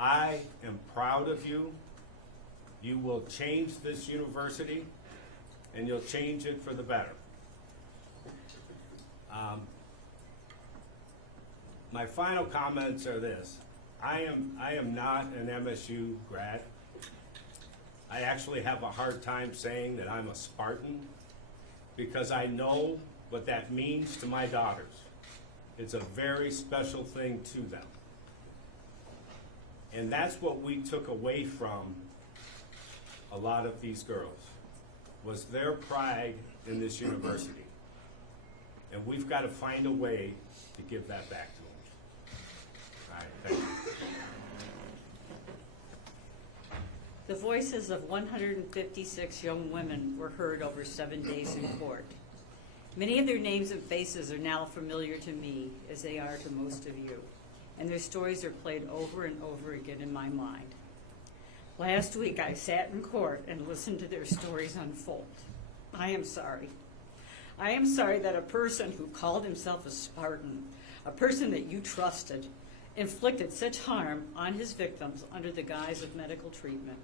I am proud of you. You will change this university, and you'll change it for the better. My final comments are this. I am not an MSU grad. I actually have a hard time saying that I'm a Spartan because I know what that means to my daughters. It's a very special thing to them. And that's what we took away from a lot of these girls, was their pride in this university. And we've got to find a way to give that back to them. All right, thank you. The voices of 156 young women were heard over 7 days in court. Many of their names and faces are now familiar to me, as they are to most of you, and their stories are played over and over again in my mind. Last week, I sat in court and listened to their stories unfold. I am sorry. I am sorry that a person who called himself a Spartan, a person that you trusted, inflicted such harm on his victims under the guise of medical treatment.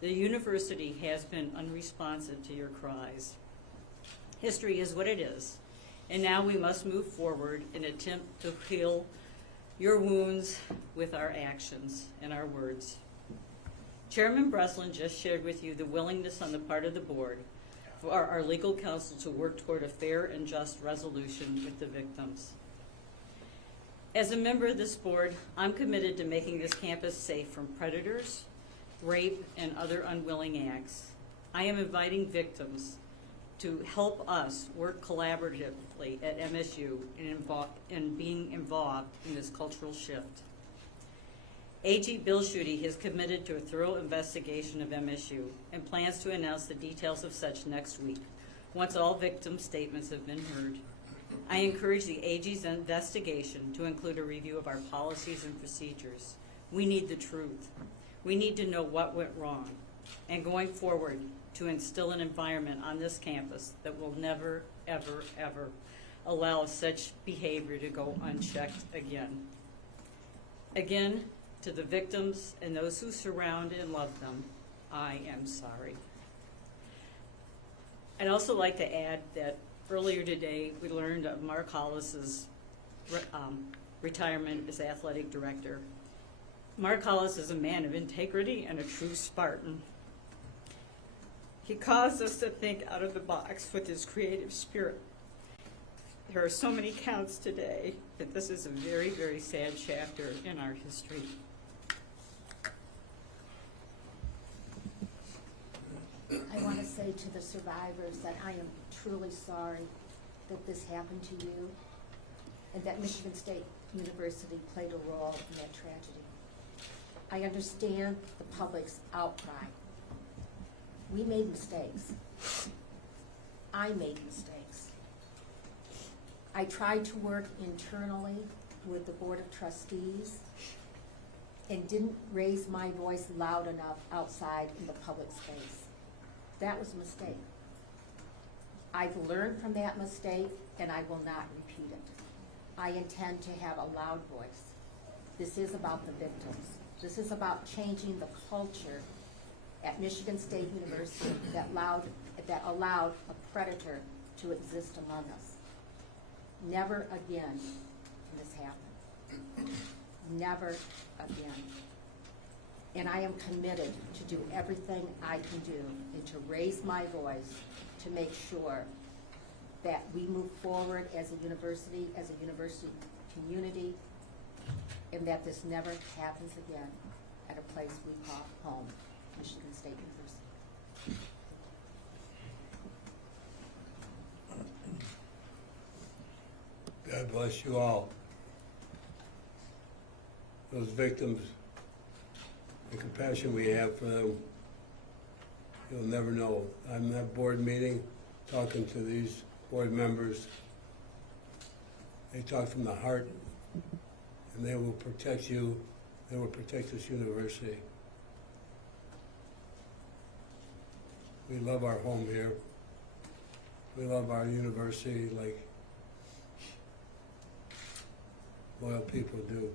The university has been unresponsive to your cries. History is what it is, and now we must move forward and attempt to heal your wounds with our actions and our words. Chairman Breslin just shared with you the willingness on the part of the board for our legal counsel to work toward a fair and just resolution with the victims. As a member of this board, I'm committed to making this campus safe from predators, rape, and other unwilling acts. I am inviting victims to help us work collaboratively at MSU in being involved in this cultural shift. AG Bill Schuette has committed to a thorough investigation of MSU and plans to announce the details of such next week, once all victim statements have been heard. I encourage the AG's investigation to include a review of our policies and procedures. We need the truth. We need to know what went wrong, and going forward, to instill an environment on this campus that will never, ever, ever allow such behavior to go unchecked again. Again, to the victims and those who surround and love them, I am sorry. I'd also like to add that earlier today, we learned of Mark Hollis's retirement as athletic director. Mark Hollis is a man of integrity and a true Spartan. He caused us to think out of the box with his creative spirit. There are so many counts today that this is a very, very sad chapter in our history. I want to say to the survivors that I am truly sorry that this happened to you and that Michigan State University played a role in that tragedy. I understand the public's outcry. We made mistakes. I made mistakes. I tried to work internally with the Board of Trustees and didn't raise my voice loud enough outside in the public space. That was a mistake. I've learned from that mistake and I will not repeat it. I intend to have a loud voice. This is about the victims. This is about changing the culture at Michigan State University that allowed a predator to exist among us. Never again can this happen. Never again. And I am committed to do everything I can do and to raise my voice to make sure that we move forward as a university community, and that this never happens again at a place we call home, Michigan State University. God bless you all. Those victims, the compassion we have for them, you'll never know. I'm in that board meeting talking to these board members. They talk from the heart, and they will protect you. They will protect this university. We love our home here. We love our university like loyal people do.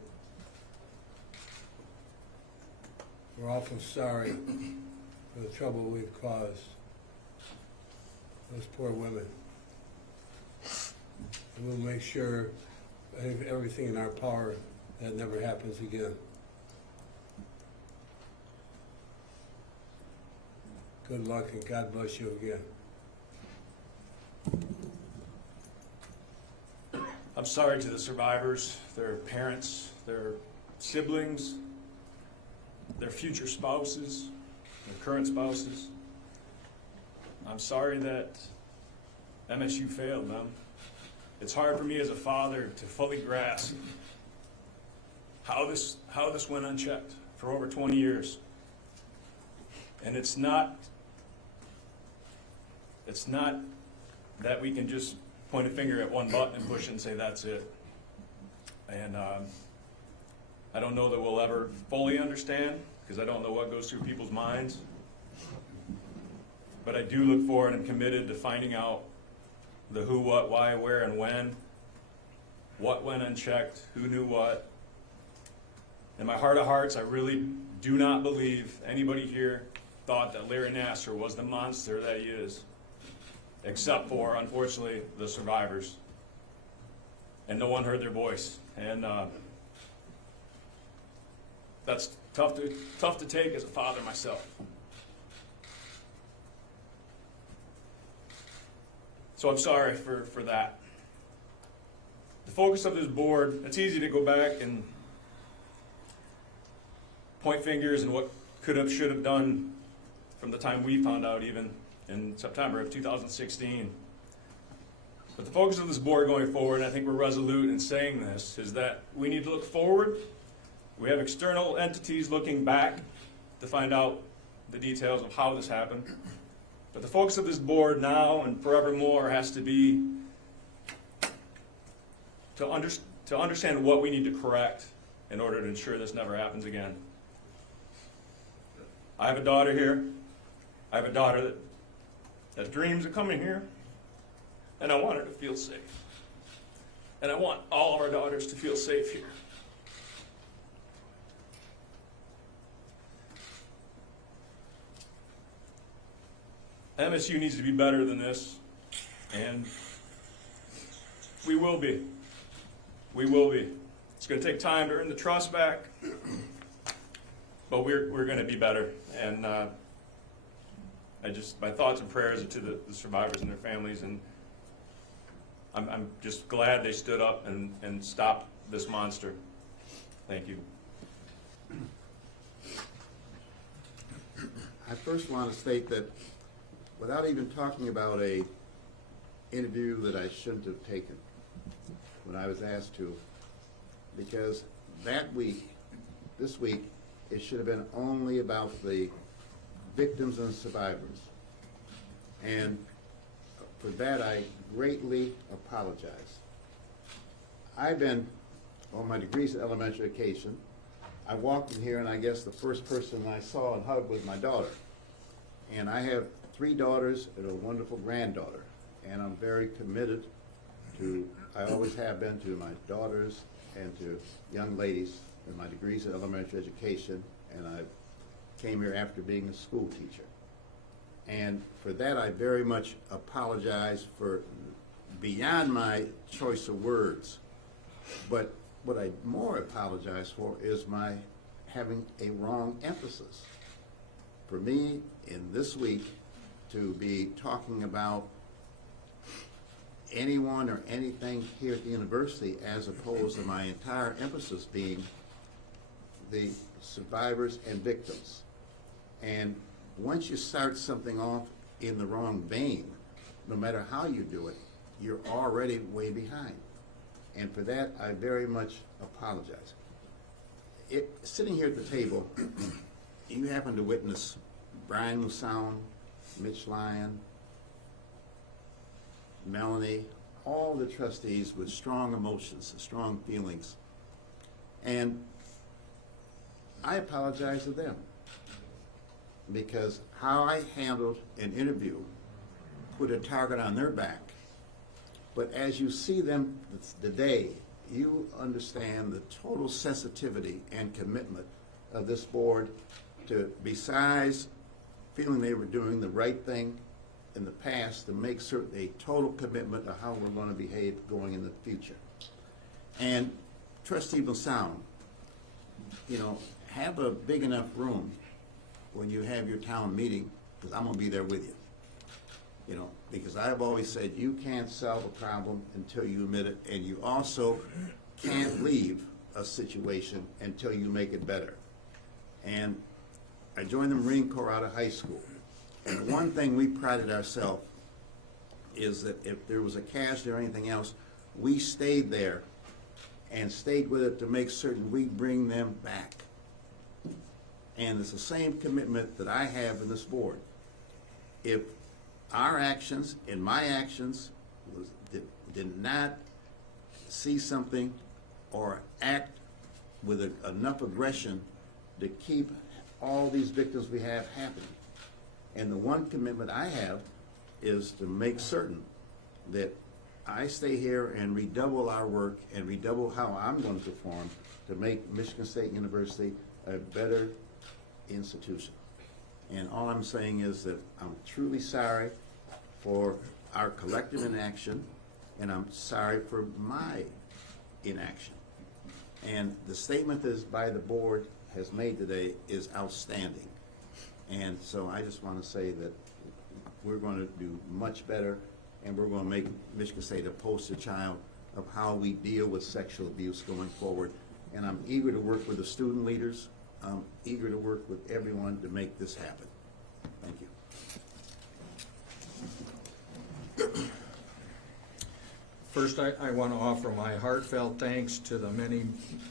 We're awful sorry for the trouble we've caused those poor women. And we'll make sure everything in our power that never happens again. Good luck and God bless you again. I'm sorry to the survivors, their parents, their siblings, their future spouses, their current spouses. I'm sorry that MSU failed them. It's hard for me as a father to fully grasp how this went unchecked for over 20 years. And it's not that we can just point a finger at one button and push it and say that's it. And I don't know that we'll ever fully understand, because I don't know what goes through people's minds. But I do look forward and am committed to finding out the who, what, why, where, and when. What went unchecked, who knew what. In my heart of hearts, I really do not believe anybody here thought that Larry Nassar was the monster that he is, except for, unfortunately, the survivors. And no one heard their voice. And that's tough to take as a father myself. So I'm sorry for that. The focus of this board, it's easy to go back and point fingers and what could have, should have done from the time we found out, even in September of 2016. But the focus of this board going forward, and I think we're resolute in saying this, is that we need to look forward. We have external entities looking back to find out the details of how this happened. But the focus of this board now and forevermore has to be to understand what we need to correct in order to ensure this never happens again. I have a daughter here. I have a daughter that dreams of coming here, and I want her to feel safe. And I want all of our daughters to feel safe here. MSU needs to be better than this, and we will be. We will be. It's going to take time to earn the trust back, but we're going to be better. And my thoughts and prayers are to the survivors and their families, and I'm just glad they stood up and stopped this monster. Thank you. I first want to state that without even talking about a interview that I shouldn't have taken when I was asked to, because that week, this week, it should have been only about the victims and survivors. And for that, I greatly apologize. I've been on my degrees in elementary education. I walked in here, and I guess the first person I saw and hugged was my daughter. And I have 3 daughters and a wonderful granddaughter. And I'm very committed to, I always have been, to my daughters and to young ladies in my degrees in elementary education. And I came here after being a school teacher. And for that, I very much apologize for beyond my choice of words. But what I more apologize for is my having a wrong emphasis. For me, in this week, to be talking about anyone or anything here at the university, as opposed to my entire emphasis being the survivors and victims. And once you start something off in the wrong vein, no matter how you do it, you're already way behind. And for that, I very much apologize. Sitting here at the table, you happen to witness Brian Moussoun, Mitch Lyon, Melanie, all the trustees with strong emotions and strong feelings. And I apologize to them, because how I handled an interview put a target on their back. But as you see them today, you understand the total sensitivity and commitment of this board to, besides feeling they were doing the right thing in the past, to make certain a total commitment to how we're going to behave going in the future. And Trustee Sound, you know, have a big enough room when you have your town meeting, because I'm going to be there with you. You know, because I've always said you can't solve a problem until you admit it, and you also can't leave a situation until you make it better. And I joined the Marine Corps out of high school. And one thing we prided ourselves is that if there was a casualty or anything else, we stayed there and stayed with it to make certain we bring them back. And it's the same commitment that I have in this board. If our actions and my actions did not see something or act with enough aggression to keep all these victims we have happening. And the one commitment I have is to make certain that I stay here and redouble our work and redouble how I'm going to perform to make Michigan State University a better institution. And all I'm saying is that I'm truly sorry for our collective inaction, and I'm sorry for my inaction. And the statement that is by the board has made today is outstanding. And so I just want to say that we're going to do much better, and we're going to make Michigan State a poster child of how we deal with sexual abuse going forward. And I'm eager to work with the student leaders. I'm eager to work with everyone to make this happen. Thank you. First, I want to offer my heartfelt thanks to the many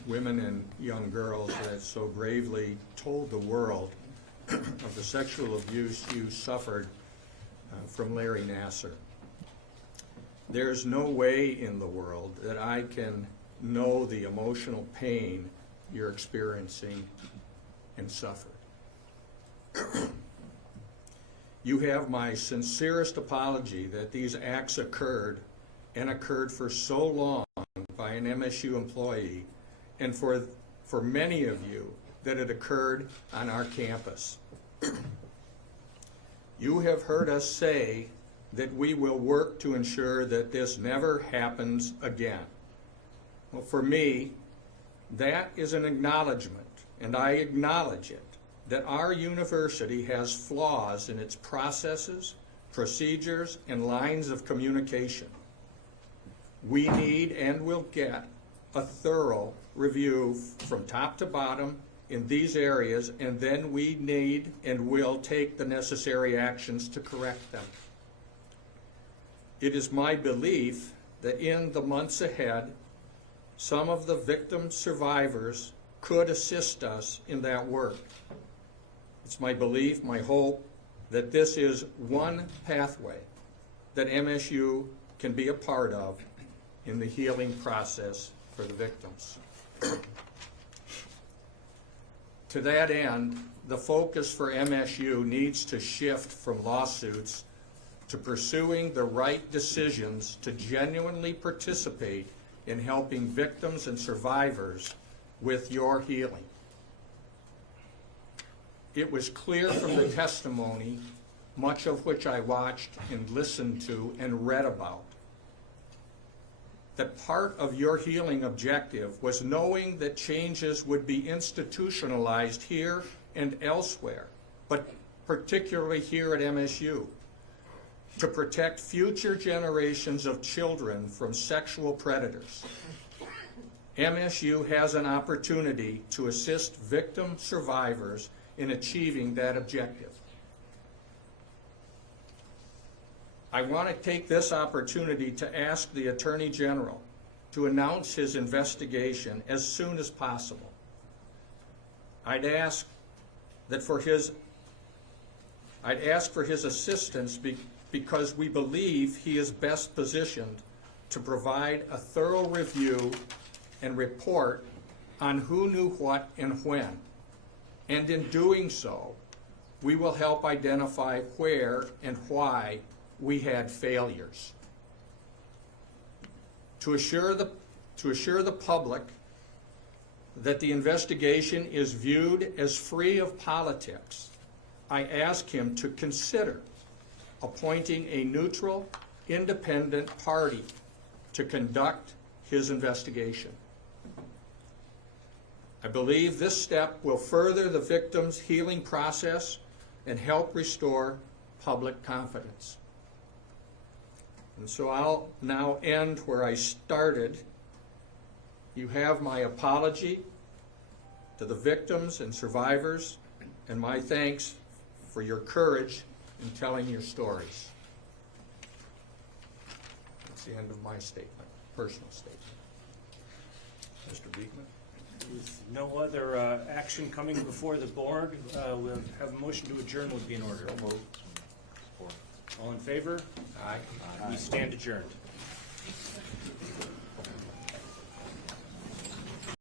women and young girls that so bravely told the world of the sexual abuse you suffered from Larry Nassar. There's no way in the world that I can know the emotional pain you're experiencing and suffered. You have my sincerest apology that these acts occurred and occurred for so long by an MSU employee, and for many of you that it occurred on our campus. You have heard us say that we will work to ensure that this never happens again. Well, for me, that is an acknowledgement, and I acknowledge it, that our university has flaws in its processes, procedures, and lines of communication. We need and will get a thorough review from top to bottom in these areas, and then we need and will take the necessary actions to correct them. It is my belief that in the months ahead, some of the victim survivors could assist us in that work. It's my belief, my hope, that this is one pathway that MSU can be a part of in the healing process for the victims. To that end, the focus for MSU needs to shift from lawsuits to pursuing the right decisions to genuinely participate in helping victims and survivors with your healing. It was clear from the testimony, much of which I watched and listened to and read about, that part of your healing objective was knowing that changes would be institutionalized here and elsewhere, but particularly here at MSU, to protect future generations of children from sexual predators. MSU has an opportunity to assist victim survivors in achieving that objective. I want to take this opportunity to ask the Attorney General to announce his investigation as soon as possible. I'd ask for his assistance because we believe he is best positioned to provide a thorough review and report on who knew what and when. And in doing so, we will help identify where and why we had failures. To assure the public that the investigation is viewed as free of politics, I ask him to consider appointing a neutral, independent party to conduct his investigation. I believe this step will further the victim's healing process and help restore public confidence. And so I'll now end where I started. You have my apology to the victims and survivors, and my thanks for your courage in telling your stories. That's the end of my statement, personal statement. Mr. Beekman? With no other action coming before the board, we'll have a motion to adjourn would be in order. All in favor? Aye. We stand adjourned.